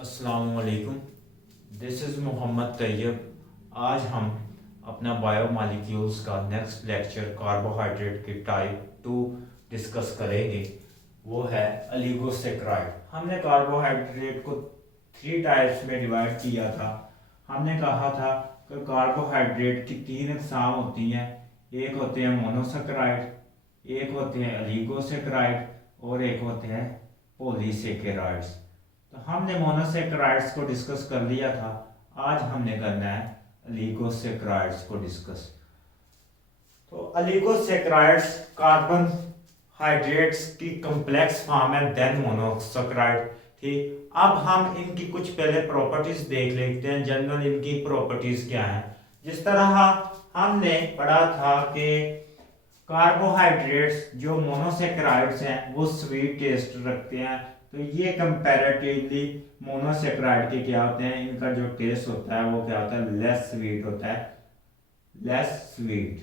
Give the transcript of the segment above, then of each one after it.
अस्सलामुअलैकुम। This is Mohammad Tayyab. आज हम अपना बायोमॉलिक्यूल्स का नेक्स्ट लेक्चर कार्बोहाइड्रेट की टाइप 2 डिस्कस करेंगे। वो है ओलिगोसेक्राइड। हमने कार्बोहाइड्रेट को 3 टाइप्स में डिवाइड किया था। हमने कहा था कि कार्बोहाइड्रेट की 3 अक़साम होती हैं। एक होते हैं मोनोसेक्राइड, एक होते हैं ओलिगोसेक्राइड और एक होते हैं पॉलीसेकेराइड्स। तो हमने मोनोसेक्राइड्स को डिस्कस कर लिया था। आज हमने करना है ओलिगोसेक्राइड्स को डिस्कस। तो ओलिगोसेक्राइड्स कार्बन हाइड्रेट्स की कॉम्प्लेक्स फॉर्म है देन मोनोसेक्राइड। ठीक, अब हम इनकी कुछ पहले प्रॉपर्टीज देख लेते हैं। जनरल इनकी प्रॉपर्टीज क्या है। जिस तरह हमने पढ़ा था कि कार्बोहाइड्रेट्स जो मोनोसेक्राइड्स हैं वो स्वीट टेस्ट रखते हैं। तो ये कंपैरेटिवली मोनोसेक्राइड के क्या होते हैं, इनका जो टेस्ट होता है वो क्या होता है, लेस स्वीट होता है। लेस स्वीट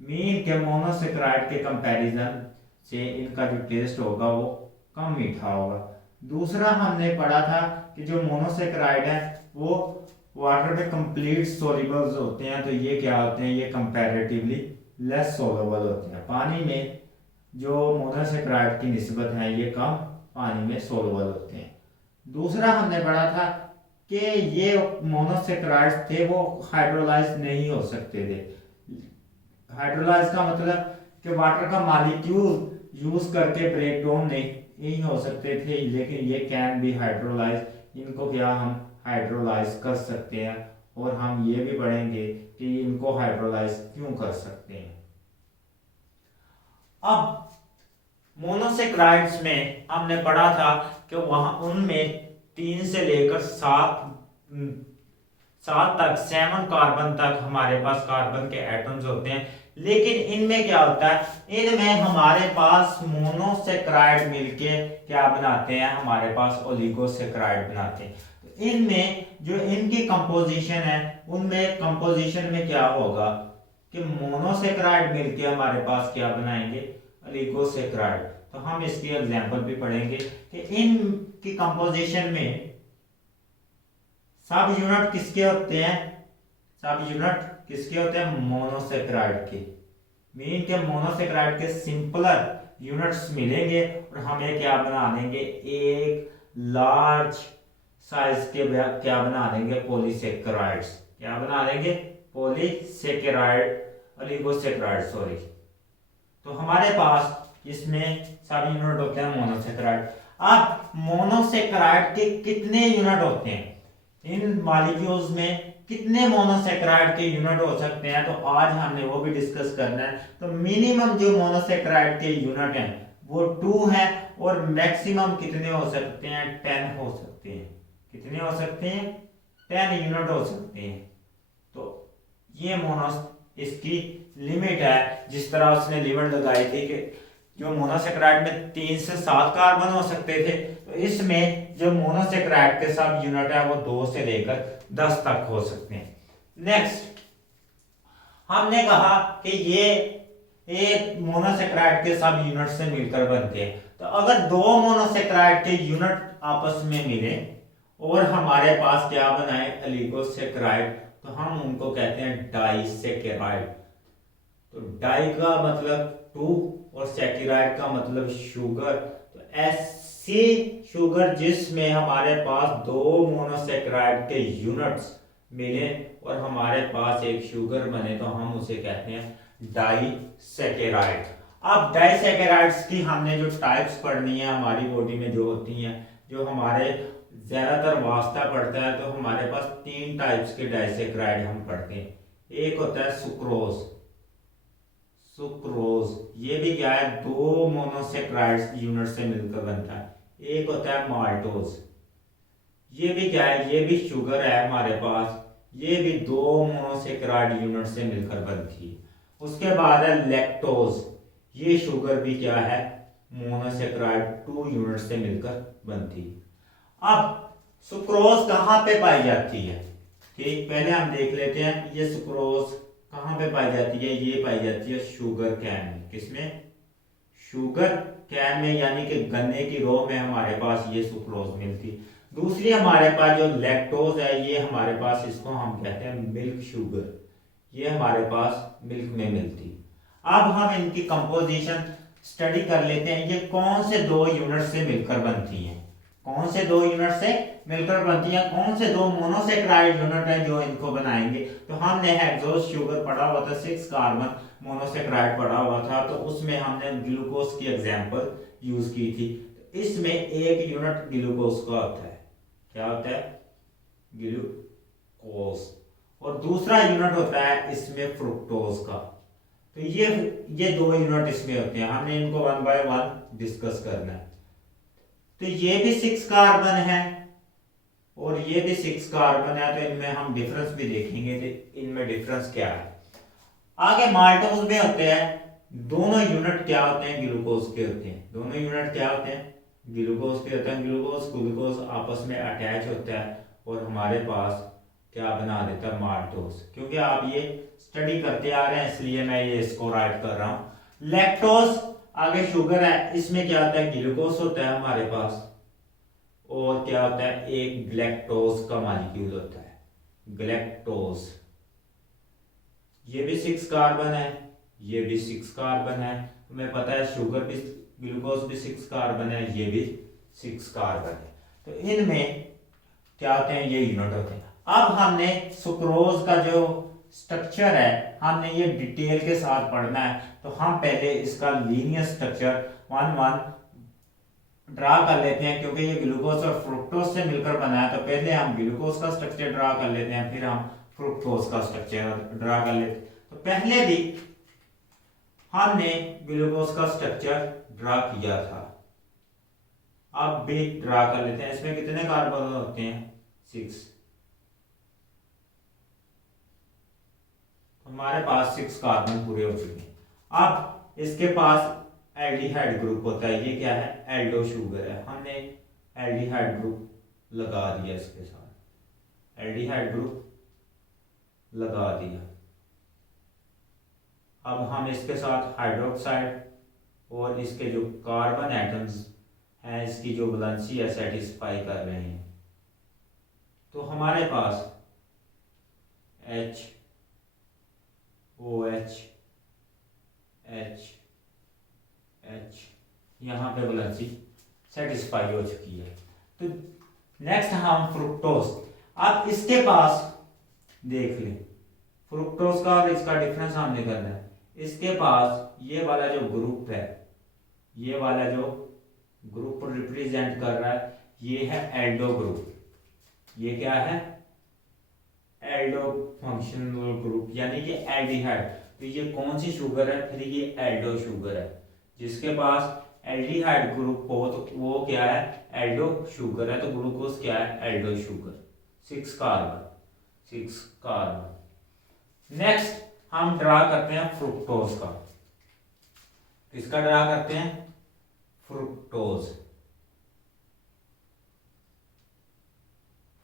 मीन के मोनोसेक्राइड के कंपैरिजन से इनका जो टेस्ट होगा वो कम मीठा होगा। दूसरा हमने पढ़ा था कि जो मोनोसेक्राइड है वो वाटर में कंप्लीट सोल्यूबल्स होते हैं। तो ये क्या होते हैं, ये कंपैरेटिवली लेस सोल्यूबल होते हैं। पानी में जो मोनोसेक्राइड की निस्बत है ये कम पानी में सोल्यूबल होते हैं। दूसरा हमने पढ़ा था कि ये मोनोसेक्राइड्स थे वो हाइड्रोलाइज नहीं हो सकते थे। हाइड्रोलाइज का मतलब कि वाटर का मॉलिक्यूल यूज करके ब्रेक डाउन नहीं हो सकते थे, लेकिन ये कैन बी हाइड्रोलाइज। इनको क्या हम हाइड्रोलाइज कर सकते हैं और हम ये भी पढ़ेंगे कि इनको हाइड्रोलाइज क्यों कर सकते हैं। अब मोनोसेक्राइड्स में हमने पढ़ा था कि वहां उनमें 3 से लेकर 7 तक 7 कार्बन तक हमारे पास कार्बन के एटम्स होते हैं। लेकिन इनमें क्या होता है, इनमें हमारे पास मोनोसेक्राइड मिलके क्या बनाते हैं, हमारे पास ओलिगोसेक्राइड बनाते हैं। तो इनमें जो इनकी कंपोजिशन है उनमें कंपोजिशन में क्या होगा कि मोनोसेक्राइड मिलके हमारे पास क्या बनाएंगे, ओलिगोसेक्राइड। तो हम इसकी एग्जांपल भी पढ़ेंगे कि इनकी कंपोजिशन में सब यूनिट किसके होते हैं, सब यूनिट किसके होते हैं, मोनोसेक्राइड के। मीन के मोनोसेक्राइड के सिंपलर यूनिट्स मिलेंगे और हमें क्या बना देंगे, एक लार्ज साइज के क्या बना देंगे, पॉलीसेक्राइड्स। क्या बना देंगे, पॉलीसेकेराइड, ओलिगोसेक्राइड सॉरी। तो हमारे पास इसमें सभी यूनिट होते हैं मोनोसेक्राइड। अब मोनोसेक्राइड के कितने यूनिट होते हैं, इन मॉलिक्यूल्स में कितने मोनोसेक्राइड के यूनिट हो सकते हैं, तो आज हमने वो भी डिस्कस करना है। तो मिनिमम जो मोनोसेक्राइड के यूनिट हैं वो 2 हैं और मैक्सिमम कितने हो सकते हैं, 10 हो सकते हैं। कितने हो सकते हैं, 10 यूनिट हो सकते हैं। तो ये इसकी लिमिट है। जिस तरह उसने लिमिट लगाई थी कि जो मोनोसेक्राइड में 3 से 7 कार्बन हो सकते थे, तो इसमें जो मोनोसेक्राइड के सब यूनिट है वो 2 से लेकर 10 तक हो सकते हैं। नेक्स्ट हमने कहा कि ये एक मोनोसेक्राइड के सब यूनिट से मिलकर बनते हैं। तो अगर 2 मोनोसेक्राइड के यूनिट आपस में मिले और हमारे पास क्या बनाए, ओलिगोसेक्राइड, तो हम उनको कहते हैं डाइसेकेराइड। तो डाई का मतलब 2 और सेकेराइड का मतलब शुगर। तो ऐसी शुगर जिसमें हमारे पास 2 मोनोसेक्राइड के यूनिट्स मिले और हमारे पास एक शुगर बने, तो हम उसे कहते हैं डाइसेकेराइड। अब डाइसेकेराइड्स की हमने जो टाइप्स पढ़नी है हमारी बॉडी में जो होती हैं, जो हमारे ज्यादातर वास्ता पड़ता है, तो हमारे पास 3 टाइप्स के डाइसेकेराइड हम पढ़ते हैं। एक होता है सुक्रोज। सुक्रोज ये भी क्या है, 2 मोनोसेक्राइड्स यूनिट से मिलकर बनता है। एक होता है माल्टोज, ये भी क्या है, ये भी शुगर है हमारे पास, ये भी 2 मोनोसेक्राइड यूनिट से मिलकर बनती है। उसके बाद है लैक्टोज, ये शुगर भी क्या है, मोनोसेक्राइड 2 यूनिट से मिलकर बनती है। अब सुक्रोज कहाँ पे पाई जाती है, ठीक, पहले हम देख लेते हैं ये सुक्रोज कहाँ पे पाई जाती है। ये पाई जाती है शुगर कैन में। किसमें, शुगर कैन में, यानी कि गन्ने की रो में हमारे पास ये सुक्रोज मिलती। दूसरी हमारे पास जो लैक्टोज है, ये हमारे पास इसको हम कहते हैं मिल्क शुगर, ये हमारे पास मिल्क में मिलती है। अब हम इनकी कंपोजिशन स्टडी कर लेते हैं, ये कौन से दो यूनिट से मिलकर बनती हैं, कौन से दो यूनिट से मिलकर बनती हैं, कौन से दो मोनोसेक्राइड यूनिट हैं जो इनको बनाएंगे। तो हमने हेक्सोज शुगर पढ़ा हुआ था, 6 कार्बन मोनोसेक्राइड पढ़ा हुआ था, तो उसमें हमने ग्लूकोज की एग्जांपल यूज की थी। इसमें एक यूनिट ग्लूकोज का होता है, क्या होता है, ग्लूकोज, और दूसरा यूनिट होता है इसमें फ्रुक्टोज का। तो ये दो यूनिट इसमें होते हैं, हमने इनको 1 बाय 1 डिस्कस करना है। तो ये भी 6 कार्बन है और ये भी 6 कार्बन है, तो इनमें हम डिफरेंस भी देखेंगे, तो इनमें डिफरेंस क्या है। आगे माल्टोज में होते हैं, दोनों यूनिट क्या होते हैं, ग्लूकोज के होते हैं, दोनों यूनिट क्या होते हैं, ग्लूकोज के होते हैं। ग्लूकोज आपस में अटैच होता है और हमारे पास क्या बना देता है, माल्टोज। क्योंकि आप ये स्टडी करते आ रहे हैं इसलिए मैं ये इसको राइट कर रहा हूं। लैक्टोज आगे शुगर है, इसमें क्या होता है, ग्लूकोज होता है हमारे पास, और क्या होता है, एक ग्लैक्टोज का मॉलिक्यूल होता है, ग्लैक्टोज। ये भी 6 कार्बन है, ये भी 6 कार्बन है, तुम्हें पता है शुगर भी, ग्लूकोज भी 6 कार्बन है, ये भी 6 कार्बन है। तो इनमें क्या होते हैं, ये यूनिट होते हैं। अब हमने सुक्रोज का जो स्ट्रक्चर है हमने ये डिटेल के साथ पढ़ना है, तो हम पहले इसका लीनियर स्ट्रक्चर 1-1 ड्रा कर लेते हैं। क्योंकि ये ग्लूकोज और फ्रुक्टोज से मिलकर बना है, तो पहले हम ग्लूकोज का स्ट्रक्चर ड्रा कर लेते हैं, फिर हम फ्रुक्टोज का स्ट्रक्चर ड्रा कर लेते हैं। तो पहले भी हमने ग्लूकोज का स्ट्रक्चर ड्रा किया था, अब भी ड्रा कर लेते हैं। इसमें कितने कार्बन होते हैं, 6। हमारे पास 6 कार्बन पूरे हो चुके हैं। अब इसके पास एल्डिहाइड ग्रुप होता है, ये क्या है, एल्डो शुगर है, हमने एल्डिहाइड ग्रुप लगा दिया इसके साथ, एल्डिहाइड ग्रुप लगा दिया। अब हम इसके साथ हाइड्रोक्साइड और इसके जो कार्बन एटम्स हैं, इसकी जो वैलेंसी है सेटिस्फाई कर रहे हैं। तो हमारे पास H OH H H यहाँ पे वैलेंसी सेटिस्फाई हो चुकी है। तो नेक्स्ट हम फ्रुक्टोज, अब इसके पास देख लें, फ्रुक्टोज का और इसका डिफरेंस हमने करना है। इसके पास ये वाला जो ग्रुप है, ये वाला जो ग्रुप रिप्रेजेंट कर रहा है, ये है एल्डो ग्रुप। ये क्या है, एल्डो फंक्शनल ग्रुप, यानी कि एल्डिहाइड। तो ये कौन सी शुगर है, फिर ये एल्डो शुगर है। जिसके पास एल्डिहाइड ग्रुप हो तो वो क्या है, एल्डो शुगर है। तो ग्लूकोज क्या है, Aldo sugar, 6 carbon, 6 carbon. Next हम ड्रा करते हैं फ्रुक्टोज का, किसका ड्रा करते हैं, फ्रुक्टोज।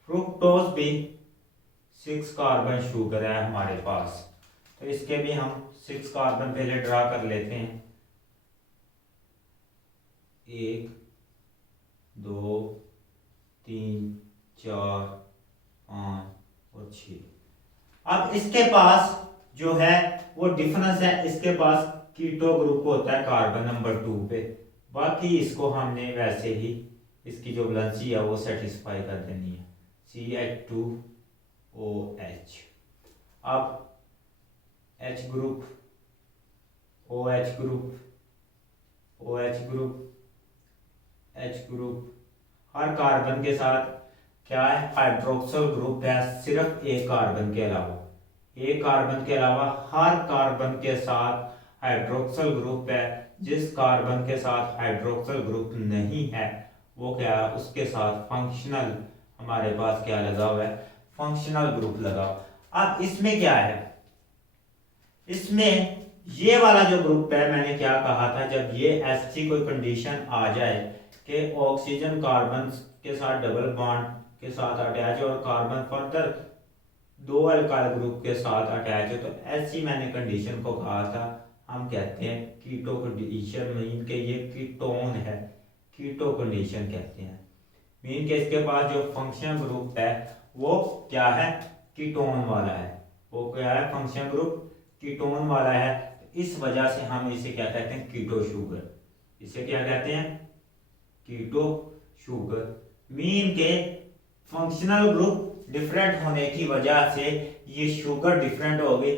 फ्रुक्टोज भी 6 कार्बन शुगर है हमारे पास, तो इसके भी हम 6 कार्बन पहले ड्रा कर लेते हैं, 1 2 3 4 5 और 6। अब इसके पास जो है वो डिफरेंस है, इसके पास कीटो ग्रुप होता है कार्बन नंबर 2 पे, बाकी इसको हमने वैसे ही इसकी जो वैलेंसी है वो सेटिस्फाई कर देनी है, CH2OH। अब H group, OH group, OH group, H group, हर कार्बन के साथ क्या है, हाइड्रोक्सिल ग्रुप है, सिर्फ एक कार्बन के अलावा, एक कार्बन के अलावा हर कार्बन के साथ हाइड्रोक्सिल ग्रुप है। जिस कार्बन के साथ हाइड्रोक्सिल ग्रुप नहीं है वो क्या है, उसके साथ फंक्शनल, हमारे पास क्या लगा हुआ है, फंक्शनल ग्रुप लगा। अब इसमें क्या है, इसमें ये वाला जो ग्रुप है, मैंने क्या कहा था, जब ये ऐसी कोई कंडीशन आ जाए कि ऑक्सीजन कार्बन के साथ डबल बॉन्ड के साथ अटैच और कार्बन फर्दर 2 अल्काइल ग्रुप के साथ अटैच हो, तो ऐसी मैंने कंडीशन को कहा था, हम कहते हैं कीटो कंडीशन, मीन के ये कीटोन है, कीटो कंडीशन कहते हैं। मीन के इसके पास जो फंक्शनल ग्रुप है वो क्या है, कीटोन वाला है। वो क्या है, फंक्शनल ग्रुप कीटोन वाला है। तो इस वजह से हम इसे क्या कहते हैं, कीटो शुगर। इसे क्या कहते हैं, कीटो शुगर। मीन के फंक्शनल ग्रुप डिफरेंट होने की वजह से ये शुगर डिफरेंट हो गई,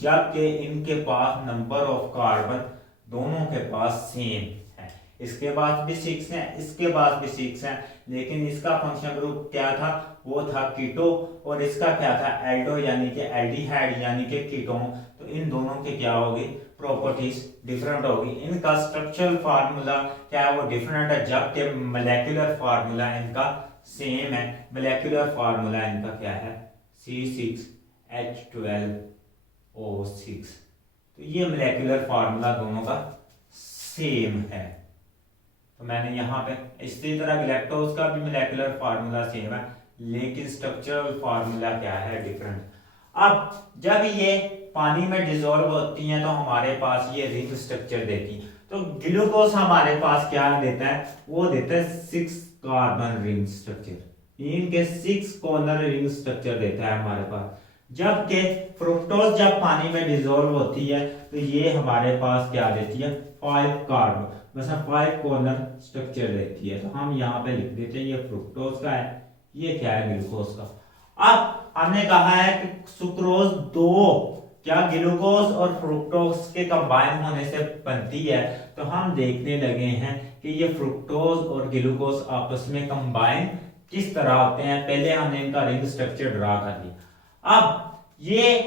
जबकि इनके पास नंबर ऑफ कार्बन दोनों के पास सेम है। इसके पास भी 6 है, इसके पास भी 6 है, लेकिन इसका फंक्शनल ग्रुप क्या था, वो था कीटो, और इसका क्या था, एल्डो यानी कि एल्डिहाइड यानी कि कीटोन। तो इन दोनों के क्या होगी, प्रॉपर्टीज डिफरेंट होगी। इनका स्ट्रक्चरल फार्मूला क्या है, वो डिफरेंट है, जबकि मोलेकुलर फार्मूला इनका सेम है। मोलेकुलर फार्मूला इनका क्या है, C6H12O6। तो ये मोलेकुलर फार्मूला दोनों का सेम है। तो मैंने यहाँ पे इसी तरह गैलेक्टोज का भी मोलेकुलर फार्मूला सेम है, लेकिन स्ट्रक्चरल फार्मूला क्या है, डिफरेंट। अब जब ये पानी में डिसॉल्व होती हैं तो हमारे पास ये रिंग स्ट्रक्चर देती हैं। तो ग्लूकोज हमारे पास क्या देता है, वो देता है 6 कार्बन रिंग स्ट्रक्चर। इनके 6 कॉर्नर रिंग स्ट्रक्चर देता है हमारे पास। जबकि फ्रुक्टोज जब पानी में डिसॉल्व होती है तो ये हमारे पास क्या देती है, 5 कार्बन, मतलब 5 कॉर्नर स्ट्रक्चर देती है। तो हम यहाँ पे लिख देते हैं ये फ्रुक्टोज का है, ये क्या है, ग्लूकोज का। अब हमने कहा है कि सुक्रोज दो क्या ग्लूकोज और फ्रुक्टोज के कंबाइन होने से बनती है। तो हम देखने लगे हैं कि ये फ्रुक्टोज और ग्लूकोज आपस में कंबाइन किस तरह होते हैं। पहले हमने इनका रिंग स्ट्रक्चर ड्रा कर लिया। अब ये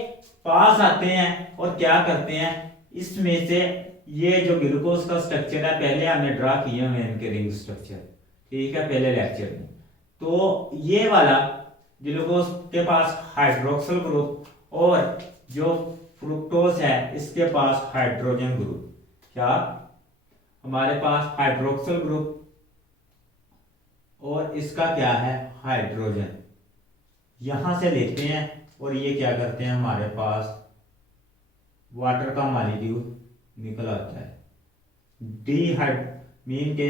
पास आते हैं और क्या करते हैं, इसमें से ये जो ग्लूकोज का स्ट्रक्चर है पहले हमने ड्रा किए हुए इनके रिंग स्ट्रक्चर, ठीक है, पहले लेक्चर में। तो ये वाला ग्लूकोज के पास हाइड्रोक्सिल ग्रुप और जो फ्रुक्टोज है इसके पास हाइड्रोजन ग्रुप। क्या हमारे पास हाइड्रोक्सिल ग्रुप और इसका क्या है, हाइड्रोजन। यहां से लेते हैं और ये क्या करते हैं, हमारे पास वाटर का मॉलिक्यूल निकल आता है। मीन के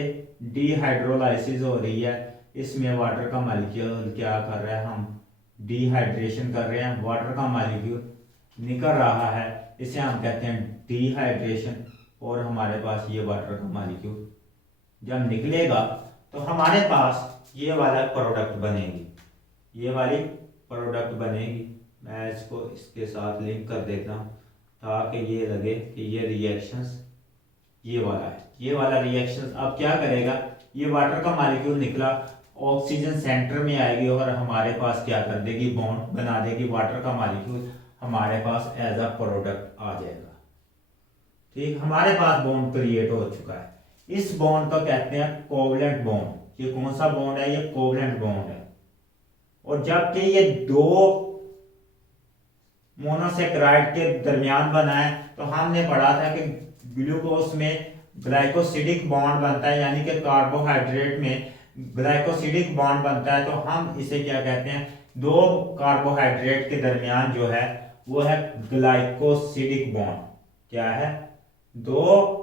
डिहाइड्रोलाइसिस हो रही है, इसमें वाटर का मॉलिक्यूल क्या कर रहा है, हम डिहाइड्रेशन कर रहे हैं, वाटर का मॉलिक्यूल निकल रहा है, इसे हम कहते हैं डिहाइड्रेशन। और हमारे पास ये वाटर का मॉलिक्यूल जब निकलेगा तो हमारे पास ये वाला प्रोडक्ट बनेगी, ये वाली प्रोडक्ट बनेगी। मैं इसको इसके साथ लिंक कर देता हूँ ताकि ये लगे कि ये रिएक्शंस ये वाला है। ये वाला रिएक्शन अब क्या करेगा, ये वाटर का मॉलिक्यूल निकला, ऑक्सीजन सेंटर में आएगी और हमारे पास क्या कर देगी, बॉन्ड बना देगी। वाटर का मॉलिक्यूल हमारे पास एज अ प्रोडक्ट आ जाएगा। ठीक, हमारे पास बॉन्ड क्रिएट हो चुका है। इस बॉन्ड को कहते हैं कोवलेंट बॉन्ड। ये कौन सा बॉन्ड है, ये कोवलेंट बॉन्ड है। और जबकि ये दो मोनोसेक्राइड के दरमियान बना है, तो हमने पढ़ा था कि ग्लूकोज में ग्लाइकोसिडिक बॉन्ड बनता है, यानी कि कार्बोहाइड्रेट में ग्लाइकोसिडिक बॉन्ड बनता है। तो हम इसे क्या कहते हैं, दो कार्बोहाइड्रेट के दरमियान जो है वो है ग्लाइकोसिडिक बॉन्ड। क्या है, दो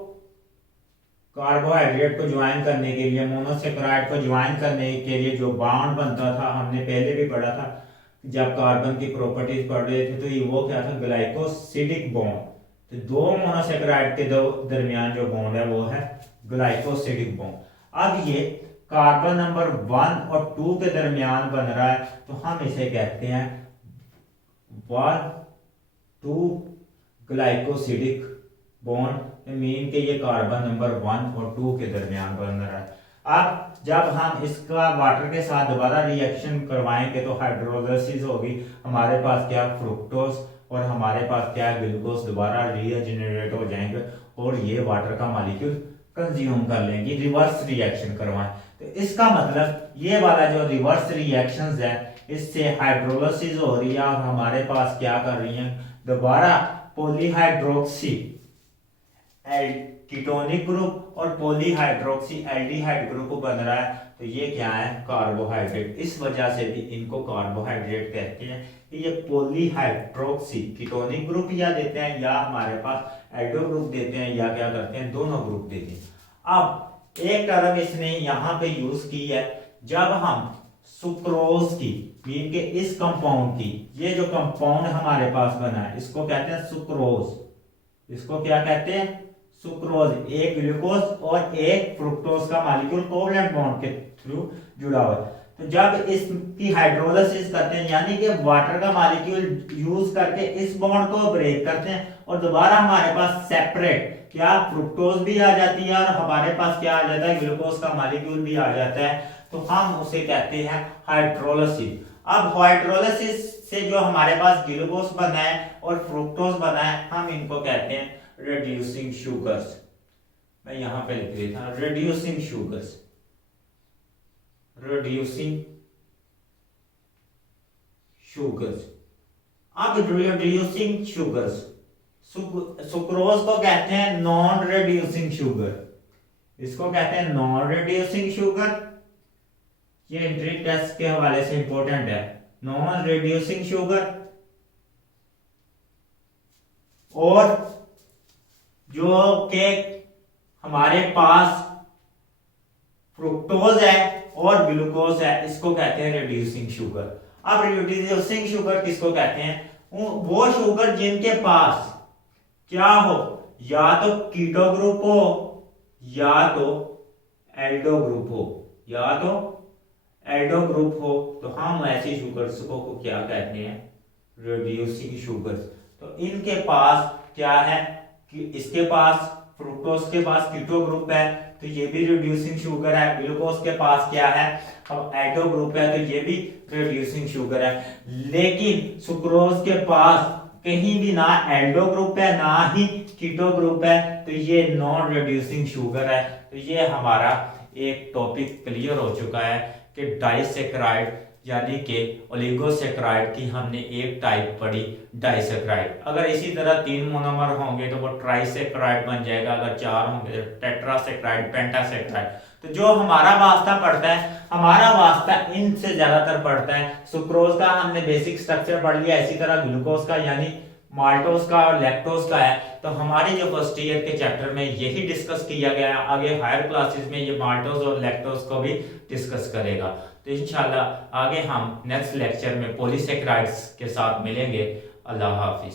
कार्बोहाइड्रेट को ज्वाइन करने के लिए, मोनोसेक्राइड को ज्वाइन करने के लिए जो बॉन्ड बनता था, हमने पहले भी पढ़ा था जब कार्बन की प्रॉपर्टीज पढ़ रहे थे, तो ये वो क्या था, ग्लाइकोसिडिक बॉन्ड। तो दो मोनोसेक्राइड के दरमियान जो बॉन्ड है वो है ग्लाइकोसिडिक बॉन्ड। अब ये कार्बन नंबर 1 और 2 के दरमियान बन रहा है, तो हम इसे कहते हैं 1,2 ग्लाइकोसिडिक बॉन्ड। मीन के ये कार्बन नंबर 1 और 2 के दरमियान बन रहा है। अब जब हम इसका वाटर के साथ दोबारा रिएक्शन करवाएंगे तो हाइड्रोलाइसिस होगी, हमारे पास क्या, फ्रुक्टोज और हमारे पास क्या, ग्लूकोज दोबारा रीजनरेट हो जाएंगे और ये वाटर का मॉलिक्यूल कंज्यूम कर लेंगे। रिवर्स रिएक्शन करवाएं तो इसका मतलब ये वाला जो रिवर्स रिएक्शंस है, इससे हाइड्रोलाइसिस हो रही है और हमारे पास क्या कर रही है, दोबारा पॉलीहाइड्रोक्सी कीटोनिक ग्रुप और पॉलीहाइड्रोक्सी एल्डिहाइड ग्रुप बन रहा है। तो ये क्या है, कार्बोहाइड्रेट। इस वजह से भी इनको कार्बोहाइड्रेट कहते हैं। ये पॉलीहाइड्रोक्सी कीटोनिक ग्रुप या देते हैं, या हमारे पास एल्डो ग्रुप देते हैं, या क्या करते हैं, दोनों ग्रुप देते हैं। अब एक टर्म इसने यहाँ पे यूज की है जब हम सुक्रोज की मीन के इस कंपाउंड की, ये जो कंपाउंड हमारे पास बना है इसको कहते हैं सुक्रोज। इसको क्या कहते हैं? सुक्रोज। एक ग्लूकोज और एक फ्रुक्टोज का मॉलिक्यूल कोवलेंट बॉन्ड के थ्रू जुड़ा हुआ है। तो जब इसकी हाइड्रोलिसिस करते हैं यानी कि वाटर का मॉलिक्यूल यूज करके इस बॉन्ड को ब्रेक करते हैं और दोबारा हमारे पास सेपरेट क्या फ्रुक्टोज भी आ जाती है और हमारे पास क्या आ जाता है? ग्लूकोज का मॉलिक्यूल भी आ जाता है, तो हम उसे कहते हैं हाइड्रोलिसिस। अब हाइड्रोलिसिस से जो हमारे पास ग्लूकोज बना है और फ्रुक्टोज बना है, हम इनको कहते हैं रिड्यूसिंग शुगर्स। मैं यहां पे लिख देता हूं रिड्यूसिंग शुगर्स, रिड्यूसिंग शुगर्स। अब रिड्यूसिंग शुगर्स, सुक्रोज को कहते हैं नॉन रिड्यूसिंग शुगर, इसको कहते हैं नॉन रिड्यूसिंग शुगर। ये एंट्री टेस्ट के हवाले से इंपॉर्टेंट है, नॉन रिड्यूसिंग शुगर। और जो के हमारे पास फ्रुक्टोज है और ग्लूकोज है, इसको कहते हैं रिड्यूसिंग शुगर। अब रिड्यूसिंग शुगर किसको कहते हैं? वो शुगर जिनके पास क्या हो, या तो कीटो ग्रुप हो या तो एल्डो ग्रुप हो, या तो एल्डो ग्रुप हो, तो हम ऐसी शुगर्स को क्या कहते हैं? Reducing sugars. तो इनके पास क्या है कि इसके पास फ्रुक्टोज के पास कीटो ग्रुप है तो ये भी रिड्यूसिंग शुगर है, ग्लूकोज के पास क्या है? अब एल्डो ग्रुप है तो ये भी रिड्यूसिंग शुगर है। लेकिन सुक्रोज के पास कहीं भी ना एल्डो ग्रुप है ना ही कीटो ग्रुप है, तो ये नॉन रिड्यूसिंग शुगर है। तो ये हमारा एक टॉपिक क्लियर हो चुका है कि डाइसेक्राइड यानी कि ओलिगोसेक्राइड की हमने एक टाइप पढ़ी डाइसेक्राइड। अगर इसी तरह 3 मोनोमर होंगे तो वो ट्राइसेक्राइड बन जाएगा, अगर 4 होंगे तो टेट्रासेक्राइड, पेंटासेक्राइड। तो जो हमारा वास्ता पड़ता है, हमारा वास्ता इनसे ज्यादातर पड़ता है। सुक्रोज का हमने बेसिक स्ट्रक्चर पढ़ लिया, इसी तरह ग्लूकोज का यानी माल्टोज का और लैक्टोज का है। तो हमारे जो फर्स्ट ईयर के चैप्टर में यही डिस्कस किया गया है, आगे हायर क्लासेस में ये माल्टोज और लैक्टोज को भी डिस्कस करेगा। तो इंशाल्लाह आगे हम नेक्स्ट लेक्चर में पॉलीसेक्राइड्स के साथ मिलेंगे। अल्लाह हाफिज।